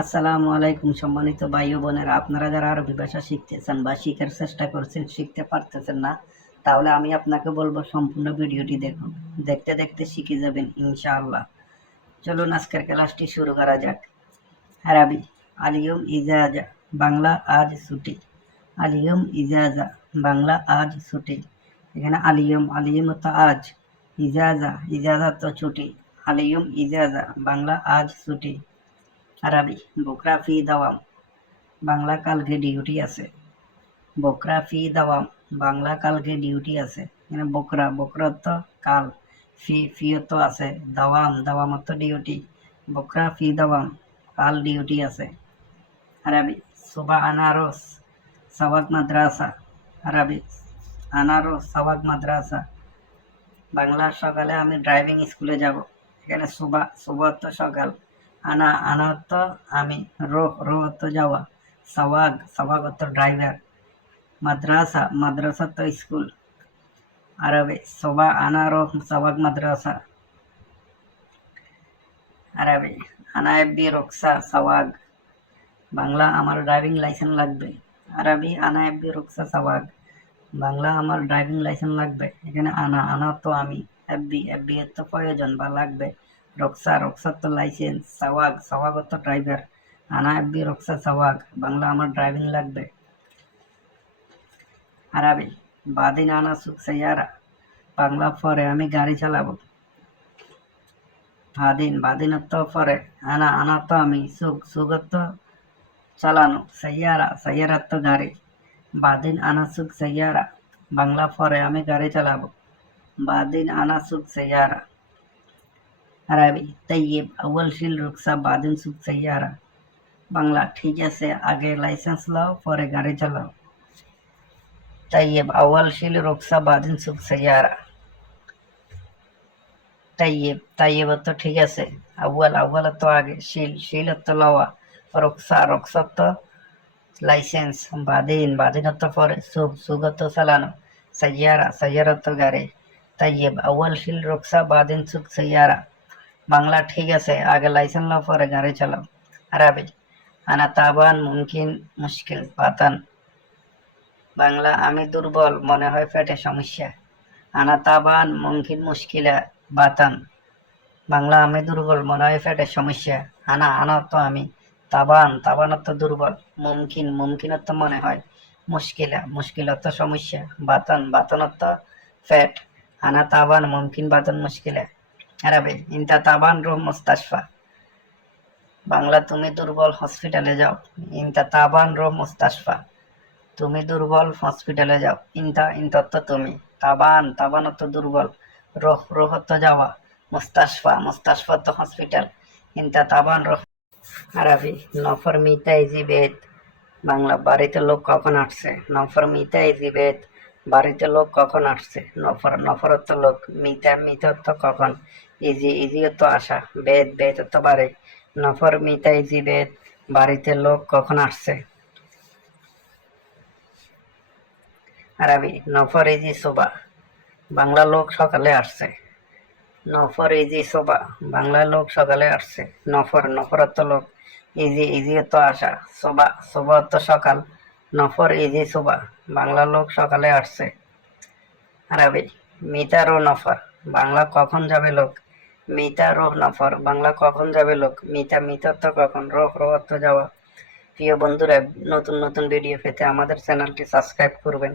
আসসালামু আলাইকুম সম্মানিত ভাই ও বোনেরা, আপনারা যারা আরবি ভাষা শিখতে চান বা শিখার চেষ্টা করছেন, শিখতে পারতেছেন না, তাহলে আমি আপনাকে বলবো সম্পূর্ণ ভিডিওটি দেখুন। দেখতে দেখতে শিখে যাবেন ইনশাআল্লাহ। চলুন আজকের ক্লাসটি শুরু করা যাক। আরবি আলিয়ম ইজাজা, বাংলা আজ ছুটি। আলিয়ম ইজাজা, বাংলা আজ ছুটি। এখানে আলিয়ম, আলিয়ম তো আজ, ইজাজা, ইজাজা তো ছুটি। আলিয়ম ইজাজা, বাংলা আজ ছুটি। আরবি বুকরা ফি দাওয়াম, বাংলা কালকে ডিউটি আছে। বকরা ফি দাওয়াম, বাংলা কালকে ডিউটি আছে। এখানে বকরা, বকরা তো কাল, ফি তো আছে, দাওয়াম, দাওয়াম তো ডিউটি। বকরা ফি দাওয়াম, কাল ডিউটি আছে। আরবি সুবা আনারস সওয়াক মাদ্রাসা। আরবি আনারস সওয়াক মাদ্রাসা, বাংলা সকালে আমি ড্রাইভিং স্কুলে যাব। এখানে সুবা, সুবা তো সকাল, আনা তো আমি, রো তো যাওয়া, সওয়াগ, সওয়াগ তো ড্রাইভার, মাদ্রাসা, মাদ্রাসা তো স্কুল। আরবে সুবা আনা রো সওয়াগ মাদ্রাসা। আরবে আনা এবি রুকসা সওয়াগ, বাংলা আমার ড্রাইভিং লাইসেন্স লাগবে। আরবি আনা এবি রুকসা সওয়াগ, বাংলা আমার ড্রাইভিং লাইসেন্স লাগবে। এখানে আনা, আনা তো আমি, এফবি, এফবি এর তো প্রয়োজন বা লাগবে। রক্সা, রক্সা তো লাইসেন্স। সওয়াগ, সওয়াগ তো ড্রাইভার। আনা এফবি রক্সা সওয়াগ, বাংলা আমার ড্রাইভিং লাগবে। আরবি বাদিন আনা সুখ সাইয়ারা, বাংলা পরে আমি গাড়ি চালাবো। বাদিন, বাদিন তো পরে, আনা, আনা তো আমি, সুখ, সুখ তো চালানো। সাইয়ারা, সাইয়ারা তো গাড়ি। বাদিন আনা সুখ সাইয়ারা, বাংলা পরে আমি গাড়ি চালাবো। বাদিন আনা সুখ সাইয়ারা। আরবি তৈয়ব আউয়াল শিল রুকসা বাদিন সুখ সাইয়ারা, বাংলা ঠিক আছে, আগে লাইসেন্স লাও পরে গাড়ি চালাও। তৈয়ব আউয়াল শিল রুকসা বাদিন সুখ সাইয়ারা। তৈয়ব, তৈয়ব তো ঠিক আছে, আউয়াল, আউয়াল তো আগে, শিল, শিল তো লওয়া, রুকসা, রুকসা তো লাইসেন্স, বাদিন, বাদিন তো পরে, সুখ, সুখ তো চালানো, সাইয়ারা, সাইয়ারা তো গাড়ি। তৈয়ব আউয়াল শিল রুকসা বাদিন সুখ সাইয়ারা, বাংলা ঠিক আছে, আগে লাইসেন্স লাও পরে গাড়ি চালাও। আরবি আনা তাবান মুমকিন মুশকিল বাতান, বাংলা আমি দুর্বল, মনে হয় পেটে সমস্যা। আনা তাবান মুমকিন মুশকিলা বাতান, বাংলা আমি দুর্বল, মনে হয় পেটে সমস্যা। আনা, আনা তো আমি, তাবান, তাবান তো দুর্বল, মুমকিন, মুমকিন তো মনে হয়, মুশকিলা, মুশকিল তো সমস্যা, বাতান, বাতান তো পেট। আনা তাবান মুমকিন বাতান মুশকিলা। আরবি ইনতা তাবান রুহ মুস্তাশফা, বাংলা তুমি দুর্বল, হসপিটালে যাও। ইনতা তাবান রো মুস্তাশফা, তুমি দুর্বল, হসপিটালে যাও। ইনতা, ইনতা তো তুমি, তাবান, তাবান তো দুর্বল, রোহ, রোহ তো যাওয়া, মুস্তাশফা, মুস্তাশফা তো হসপিটাল। ইনতা তাবান রোহ। আরবি নফর মিতা ইজি বেদ, বাংলা বাড়িতে লোক কখন আসছে। নফর মিতা ইজি বেদ, বাড়িতে লোক কখন আসছে। নফর, নফর তো লোক, মিতা, মিতা তো কখন, ইজি, ইজি তো আসা, বেদ, বেদ তো বাড়ি। নফর মিতা ইজি বেদ, বাড়িতে লোক কখন আসছে। আরবি নফর ইজি সোবা, বাংলা লোক সকালে আসছে। নফর ইজি সোবা, বাংলা লোক সকালে আসছে। নফর, নফর তো লোক, ইজি, ইজি তো আসা, সোবা, সোবা তো সকাল। নফর ইজি সোবা, বাংলা লোক সকালে আসছে। আরবি মিতার ও নফর, বাংলা কখন যাবে লোক। মিতা রোহ নফর, বাংলা কখন যাবে লোক। মিতা, মিতা তো কখন, রোহ, রোহ তো যাওয়া। প্রিয় বন্ধুরা, নতুন নতুন ভিডিও পেতে আমাদের চ্যানেলটি সাবস্ক্রাইব করবেন।